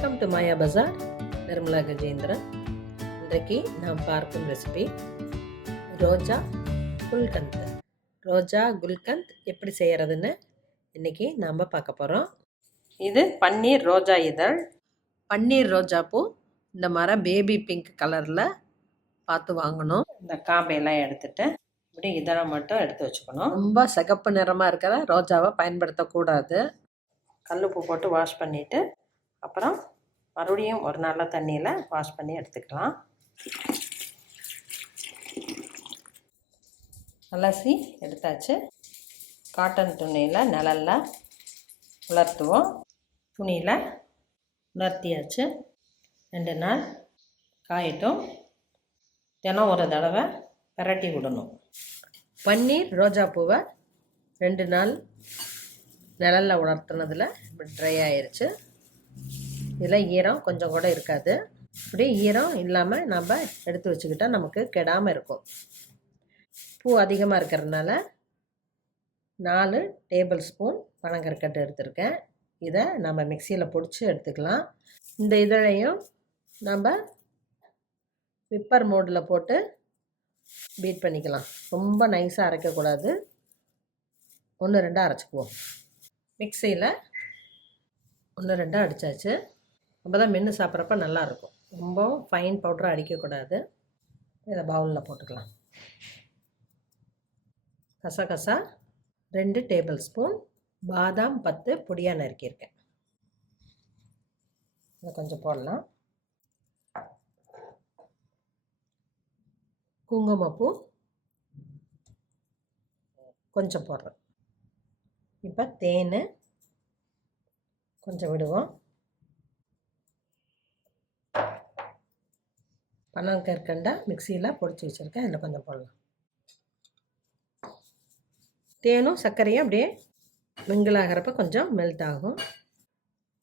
To Maya Bazaar. Nirmala Gajendran. இன்றைக்கு நாம் பார்க்கும் ரெசிபி ரோஜா குல்கந்த். ரோஜா குல்கந்த் எப்படி செய்கிறதுன்னு இன்றைக்கி நாம் பார்க்க போகிறோம் இது பன்னீர் ரோஜா இதழ். பன்னீர் ரோஜா பூ இந்த மாதிரி பேபி பிங்க் கலரில் பார்த்து வாங்கணும். இந்த காம்பையெல்லாம் எடுத்துட்டு இப்படி இதழை மட்டும் எடுத்து வச்சுக்கணும். ரொம்ப சிகப்பு நிறமாக இருக்கிற ரோஜாவை பயன்படுத்தக்கூடாது. கல்லுப்பு போட்டு வாஷ் பண்ணிவிட்டு அப்புறம் மறுபடியும் ஒரு நல்ல தண்ணியில் வாஷ் பண்ணி எடுத்துக்கலாம். அலசி எடுத்தாச்சு. காட்டன் துணியில் நிழலில் உலர்த்துவோம். துணியில் உலர்த்தியாச்சு. ரெண்டு நாள் காயட்டும். தினம் ஒரு தடவை பரட்டி விடணும். பன்னீர் ரோஜா பூவை ரெண்டு நாள் நிழலில் உலர்த்தினதில் இப்படி ட்ரை ஆயிடுச்சு இதில் ஈரம் கொஞ்சம் கூட இருக்காது. அப்படியே ஈரம் இல்லாமல் நம்ம எடுத்து வச்சுக்கிட்டா நமக்கு கெடாமல் இருக்கும். பூ அதிகமாக இருக்கிறதுனால நாலு டேபிள் ஸ்பூன் பனங்கற்கட்டு எடுத்திருக்கேன். இதை நம்ம மிக்சியில் பிடிச்சி எடுத்துக்கலாம். இந்த இதழையும் நம்ம விப்பர் மோடில் போட்டு பீட் பண்ணிக்கலாம். ரொம்ப நைஸாக அரைக்கக்கூடாது. ஒன்று ரெண்டாக அரைச்சிக்குவோம். மிக்சியில் ஒன்று ரெண்டாக அடித்தாச்சு அப்போ தான் மென்று சாப்பிட்றப்ப நல்லாயிருக்கும். ரொம்ப ஃபைன் பவுடராக அடிக்கக்கூடாது. இதை பவுலில் போட்டுக்கலாம். கசகசா ரெண்டு டேபிள் ஸ்பூன் பாதாம் பத்து பொடியாக நறுக்கியிருக்கேன். இதை கொஞ்சம் போடலாம். குங்குமப்பூ கொஞ்சம் போடுறேன். இப்போ தேன் கொஞ்சம் விடுவோம். பனங்கற்கண்டா மிக்சியில் பொடிச்சு வச்சுருக்கேன். அதில் கொஞ்சம் போடலாம். தேனும் சர்க்கரையும் அப்படியே மிங்கிள் ஆகிறப்ப கொஞ்சம் மெல்ட் ஆகும்.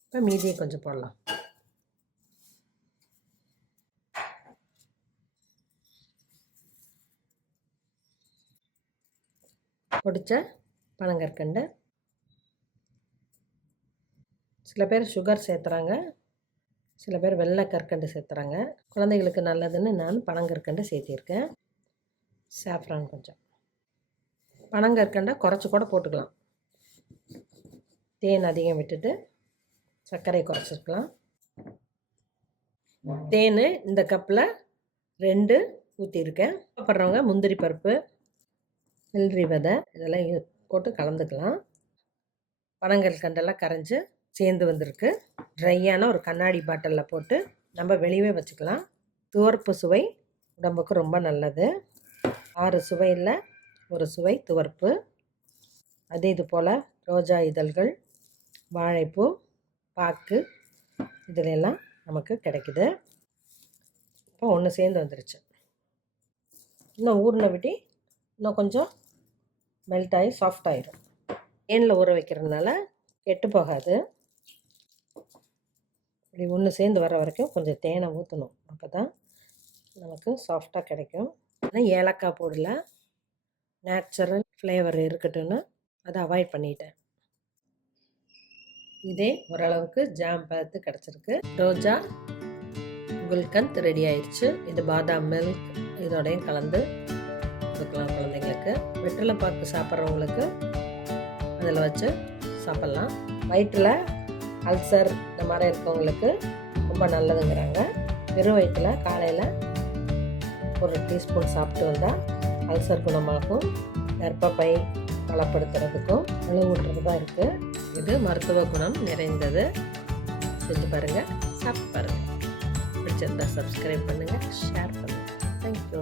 இப்போ மீதியை கொஞ்சம் போடலாம். பொடிச்ச பனங்கற்கண்டை சில பேர் சுகர் சேர்த்துறாங்க. சில பேர் வெள்ளை கற்கண்டு சேர்த்துறாங்க. குழந்தைகளுக்கு நல்லதுன்னு நான் பனங்கற்கண்டு சேர்த்திருக்கேன். சாஃப்ரான் கொஞ்சம். பனங்கற்கண்டை குறைச்சி கூட போட்டுக்கலாம். தேன் அதிகம் விட்டுட்டு சர்க்கரை குறைச்சிருக்கலாம். தேன் இந்த கப்பில் ரெண்டு ஊற்றிருக்கேன் சாப்பிட்றவங்க முந்திரி பருப்பு வெள்ளரி விதை இதெல்லாம் போட்டு கலந்துக்கலாம். பனங்கற்கண்டெல்லாம் கரைஞ்சி சேர்ந்து வந்திருக்கு. ட்ரையான ஒரு கண்ணாடி பாட்டிலில் போட்டு நம்ம வெளியே வச்சுக்கலாம். துவர்ப்பு சுவை உடம்புக்கு ரொம்ப நல்லது. ஆறு சுவையில் ஒரு சுவை துவர்ப்பு. அதே இது போல் ரோஜா இதழ்கள் வாழைப்பூ பாக்கு இதிலெல்லாம் நமக்கு கிடைக்குது. இப்போ ஒன்று சேர்ந்து வந்துருச்சு. இன்னும் ஊறின விட்டி இன்னும் கொஞ்சம் மெல்ட் ஆகி சாஃப்ட் ஆகிடும் ஏனில் ஊற வைக்கிறதுனால கெட்டு போகாது. இப்படி ஒன்று சேர்ந்து வர வரைக்கும் கொஞ்சம் தேனை ஊற்றணும் அப்போ தான் நமக்கு சாஃப்டாக கிடைக்கும். ஆனால் ஏலக்காய் போடல நேச்சுரல் ஃப்ளேவர் இருக்கட்டும்னு அதை அவாய்ட் பண்ணிட்டேன். இதே ஓரளவுக்கு ஜாம் பார்த்து கிடச்சிருக்கு. ரோஜா குல்கந்த் ரெடி ஆயிடுச்சு இது பாதாம் மில்க் இதோடையும் கலந்து கொடுக்கலாம் குழந்தைங்களுக்கு. வெற்றிலை பாக்கு சாப்பிட்றவங்களுக்கு அதில் வச்சு சாப்பிட்லாம். வயிற்றில் அல்சர் இந்த மாதிரி இருக்கவங்களுக்கு ரொம்ப நல்லதுங்கிறாங்க. வெறும் வயிற்றில் காலையில் ஒரு டீஸ்பூன் சாப்பிட்டு வந்தால் அல்சர் குணமாகும். கர்ப்பப்பை பலப்படுத்துறதுக்கும் உணவூட்டுறதுதான் இருக்குது இது மருத்துவ குணம் நிறைந்தது. செஞ்சு பாருங்கள் சாப்பிட்டு பாருங்கள் பிடிச்சிருந்தா சப்ஸ்கிரைப் பண்ணுங்கள் ஷேர் பண்ணுங்கள் தேங்க்யூ